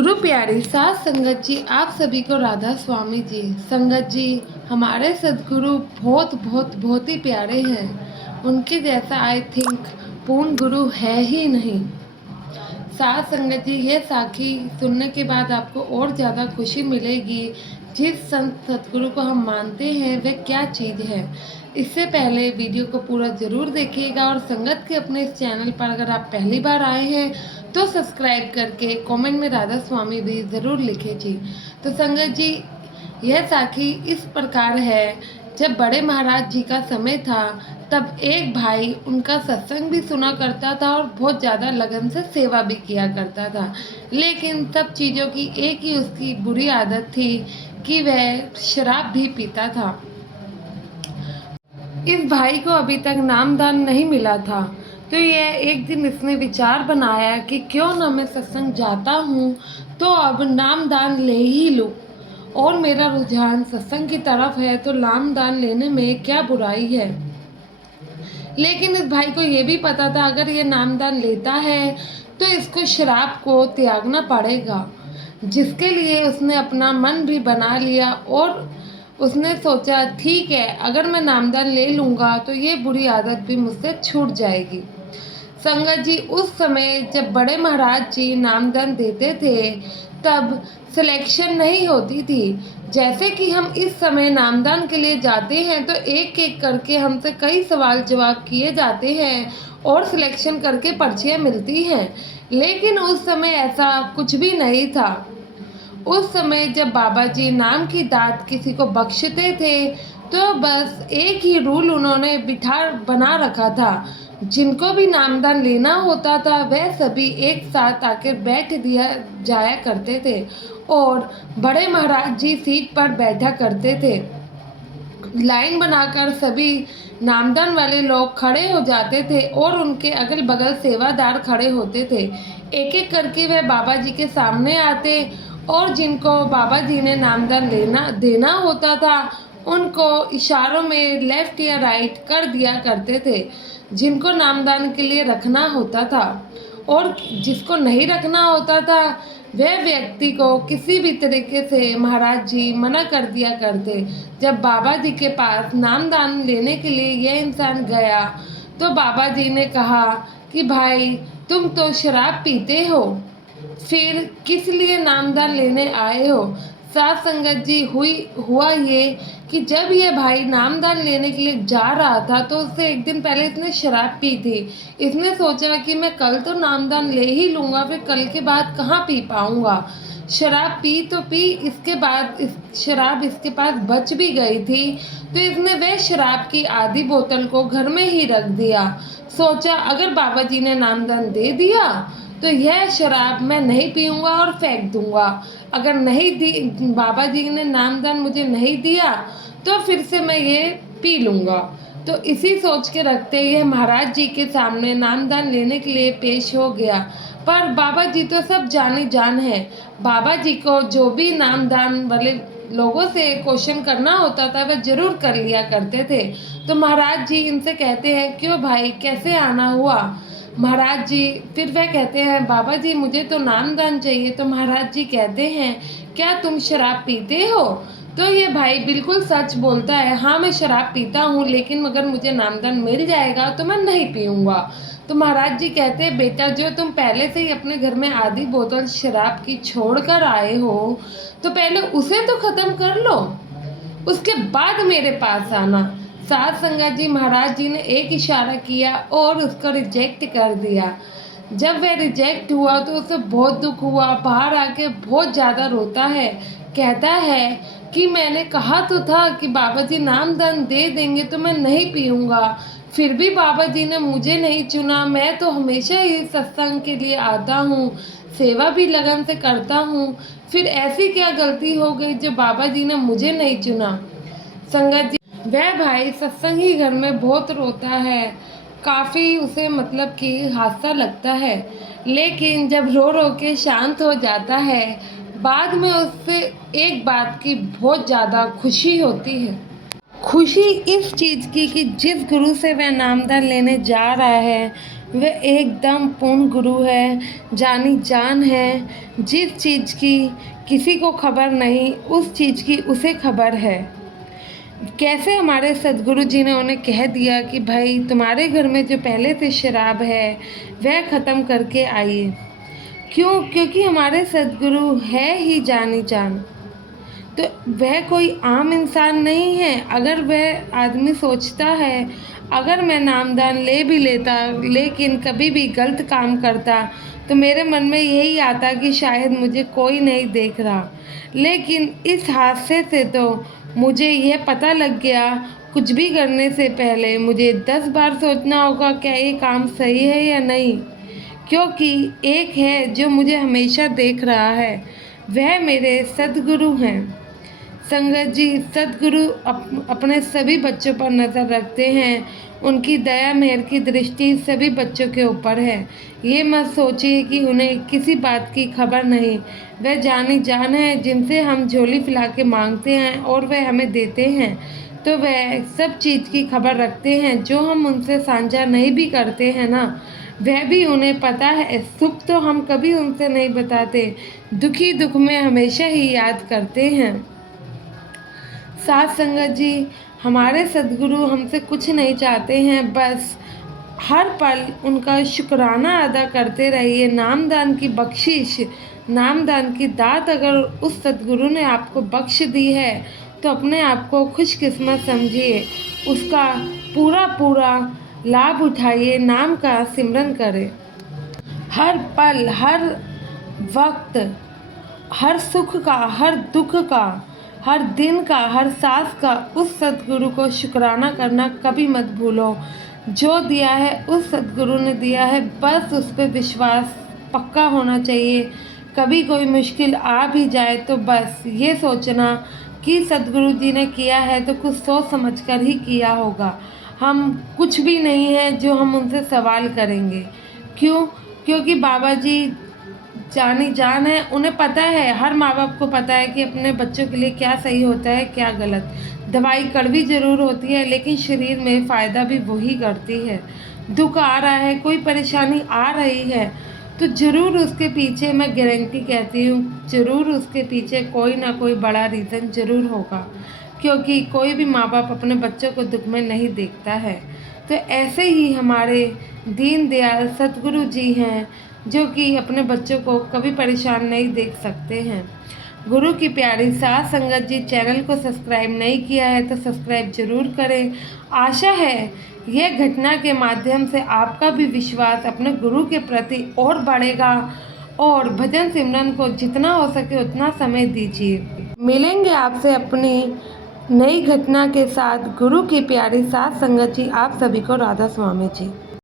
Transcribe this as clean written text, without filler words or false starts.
गुरु प्यारी साथ संगत जी, आप सभी को राधा स्वामी जी। संगत जी, हमारे सदगुरु बहुत बहुत बहुत ही प्यारे हैं। उनके जैसा आई थिंक पूर्ण गुरु है ही नहीं। साथ संगत जी, ये साखी सुनने के बाद आपको और ज़्यादा खुशी मिलेगी। जिस संत सतगुरु को हम मानते हैं वह क्या चीज़ है। इससे पहले वीडियो को पूरा ज़रूर देखिएगा और संगत के अपने इस चैनल पर अगर आप पहली बार आए हैं तो सब्सक्राइब करके कमेंट में राधा स्वामी भी ज़रूर लिखे जी। तो संगत जी, यह साखी इस प्रकार है। जब बड़े महाराज जी का समय था तब एक भाई उनका सत्संग भी सुना करता था और बहुत ज़्यादा लगन से सेवा भी किया करता था। लेकिन सब चीज़ों की एक ही उसकी बुरी आदत थी कि वह शराब भी पीता था। इस भाई को अभी तक नामदान नहीं मिला था, तो यह एक दिन इसने विचार बनाया कि क्यों ना मैं सत्संग जाता हूँ तो अब नामदान ले ही लूँ। और मेरा रुझान सत्संग की तरफ है तो नामदान लेने में क्या बुराई है। लेकिन इस भाई को ये भी पता था अगर ये नामदान लेता है तो इसको शराब को त्यागना पड़ेगा, जिसके लिए उसने अपना मन भी बना लिया और उसने सोचा ठीक है, अगर मैं नामदान ले लूँगा तो ये बुरी आदत भी मुझसे छूट जाएगी। संगत जी, उस समय जब बड़े महाराज जी नामदान देते थे तब सिलेक्शन नहीं होती थी। जैसे कि हम इस समय नामदान के लिए जाते हैं तो एक एक करके हमसे कई सवाल जवाब किए जाते हैं और सिलेक्शन करके पर्चियाँ मिलती हैं। लेकिन उस समय ऐसा कुछ भी नहीं था। उस समय जब बाबा जी नाम की दात किसी को बख्शते थे तो बस एक ही रूल उन्होंने बना रखा था। जिनको भी नामदान लेना होता था वह सभी एक साथ आकर बैठ दिया जाया करते थे और बड़े महाराज जी सीट पर बैठा करते थे। लाइन बनाकर सभी नामदान वाले लोग खड़े हो जाते थे और उनके अगल बगल सेवादार खड़े होते थे। एक एक करके वह बाबा जी के सामने आते और जिनको बाबा जी ने नामदान देना होता था उनको इशारों में लेफ़्ट या राइट कर दिया करते थे, जिनको नामदान के लिए रखना होता था। और जिसको नहीं रखना होता था वह व्यक्ति को किसी भी तरीके से महाराज जी मना कर दिया करते। जब बाबा जी के पास नामदान लेने के लिए यह इंसान गया तो बाबा जी ने कहा कि भाई, तुम तो शराब पीते हो, फिर किस लिए नामदान लेने आए हो। साथ संगत जी, हुआ ये कि जब ये भाई नामदान लेने के लिए जा रहा था तो उससे एक दिन पहले इसने शराब पी थी। इसने सोचा कि मैं कल तो नामदान ले ही लूँगा, फिर कल के बाद कहाँ पी पाऊँगा। शराब पी तो पी, इसके बाद शराब इसके पास बच भी गई थी तो इसने वह शराब की आधी बोतल को घर में ही रख दिया। सोचा अगर बाबा जी ने नामदान दे दिया तो यह शराब मैं नहीं पीऊँगा और फेंक दूँगा। अगर नहीं दी, बाबा जी ने नामदान मुझे नहीं दिया तो फिर से मैं ये पी लूँगा। तो इसी सोच के रखते यह महाराज जी के सामने नामदान लेने के लिए पेश हो गया। पर बाबा जी तो सब जाने जान है। बाबा जी को जो भी नामदान वाले लोगों से क्वेश्चन करना होता था वह ज़रूर कर लिया करते थे। तो महाराज जी इनसे कहते हैं, क्यों भाई, कैसे आना हुआ। महाराज जी फिर वह कहते हैं, बाबा जी मुझे तो नामदान चाहिए। तो महाराज जी कहते हैं, क्या तुम शराब पीते हो। तो ये भाई बिल्कुल सच बोलता है, हाँ मैं शराब पीता हूँ, लेकिन अगर मुझे नामदान मिल जाएगा तो मैं नहीं पीऊँगा। तो महाराज जी कहते हैं, बेटा जो तुम पहले से ही अपने घर में आधी बोतल शराब की छोड़ कर आए हो तो पहले उसे तो ख़त्म कर लो, उसके बाद मेरे पास आना। साथ संगत जी, महाराज जी ने एक इशारा किया और उसको रिजेक्ट कर दिया। जब वह रिजेक्ट हुआ तो उसे बहुत दुख हुआ, बाहर आके बहुत ज़्यादा रोता है। कहता है कि मैंने कहा तो था कि बाबा जी नामदान दे देंगे तो मैं नहीं पीऊँगा, फिर भी बाबा जी ने मुझे नहीं चुना। मैं तो हमेशा ही सत्संग के लिए आता हूँ, सेवा भी लगन से करता हूँ, फिर ऐसी क्या गलती हो गई जो बाबा जी ने मुझे नहीं चुना। संगत जी, वह भाई सत्संग ही घर में बहुत रोता है। काफ़ी उसे मतलब कि हादसा लगता है, लेकिन जब रो रो के शांत हो जाता है बाद में उससे एक बात की बहुत ज़्यादा खुशी होती है। खुशी इस चीज़ की कि जिस गुरु से वह नामदान लेने जा रहा है वे एकदम पूर्ण गुरु है, जानी जान है। जिस चीज़ की किसी को खबर नहीं, उस चीज़ की उसे खबर है। कैसे हमारे सद्गुरु जी ने उन्हें कह दिया कि भाई तुम्हारे घर में जो पहले से शराब है वह ख़त्म करके आइए। क्यों? क्योंकि हमारे सद्गुरु है ही जानी जान। तो वह कोई आम इंसान नहीं है। अगर वह आदमी सोचता है, अगर मैं नामदान ले भी लेता लेकिन कभी भी गलत काम करता, तो मेरे मन में यही आता कि शायद मुझे कोई नहीं देख रहा। लेकिन इस हादसे से तो मुझे यह पता लग गया, कुछ भी करने से पहले मुझे 10 बार सोचना होगा क्या ये काम सही है या नहीं। क्योंकि एक है जो मुझे हमेशा देख रहा है, वह मेरे सद्गुरु हैं। संगत जी, सद्गुरु अपने सभी बच्चों पर नज़र रखते हैं। उनकी दया मेहर की दृष्टि सभी बच्चों के ऊपर है। ये मत सोचिए कि उन्हें किसी बात की खबर नहीं। वह जानी जान है, जिनसे हम झोली फैला के मांगते हैं और वह हमें देते हैं। तो वह सब चीज़ की खबर रखते हैं। जो हम उनसे साझा नहीं भी करते हैं ना, वह भी उन्हें पता है। सुख तो हम कभी उनसे नहीं बताते, दुखी दुख में हमेशा ही याद करते हैं। साथ संगत जी, हमारे सद्गुरु हमसे कुछ नहीं चाहते हैं, बस हर पल उनका शुक्राना अदा करते रहिए। नामदान की बख्शिश, नामदान की दात अगर उस सद्गुरु ने आपको बख्श दी है, तो अपने आप को खुशकिस्मत समझिए। उसका पूरा पूरा लाभ उठाइए, नाम का सिमरन करें। हर पल, हर वक्त, हर सुख का, हर दुख का, हर दिन का, हर सांस का उस सद्गुरु को शुक्राना करना कभी मत भूलो। जो दिया है उस सद्गुरु ने दिया है, बस उस पर विश्वास पक्का होना चाहिए। कभी कोई मुश्किल आ भी जाए तो बस ये सोचना कि सद्गुरु जी ने किया है तो कुछ सोच समझ कर ही किया होगा। हम कुछ भी नहीं है जो हम उनसे सवाल करेंगे। क्यों? क्योंकि बाबा जी जानी जान है। उन्हें पता है, हर माँ बाप को पता है कि अपने बच्चों के लिए क्या सही होता है, क्या गलत। दवाई कड़वी ज़रूर होती है, लेकिन शरीर में फ़ायदा भी वही करती है। दुख आ रहा है, कोई परेशानी आ रही है, तो ज़रूर उसके पीछे, मैं गारंटी कहती हूँ, ज़रूर उसके पीछे कोई ना कोई बड़ा रीज़न ज़रूर होगा। क्योंकि कोई भी माँ बाप अपने बच्चों को दुख में नहीं देखता है। तो ऐसे ही हमारे दीन दयाल सतगुरु जी हैं, जो कि अपने बच्चों को कभी परेशान नहीं देख सकते हैं। गुरु की प्यारी साथ संगत जी, चैनल को सब्सक्राइब नहीं किया है तो सब्सक्राइब जरूर करें। आशा है यह घटना के माध्यम से आपका भी विश्वास अपने गुरु के प्रति और बढ़ेगा, और भजन सिमरन को जितना हो सके उतना समय दीजिए। मिलेंगे आपसे अपनी नई घटना के साथ। गुरु की प्यारी साथ संगत जी, आप सभी को राधा स्वामी जी।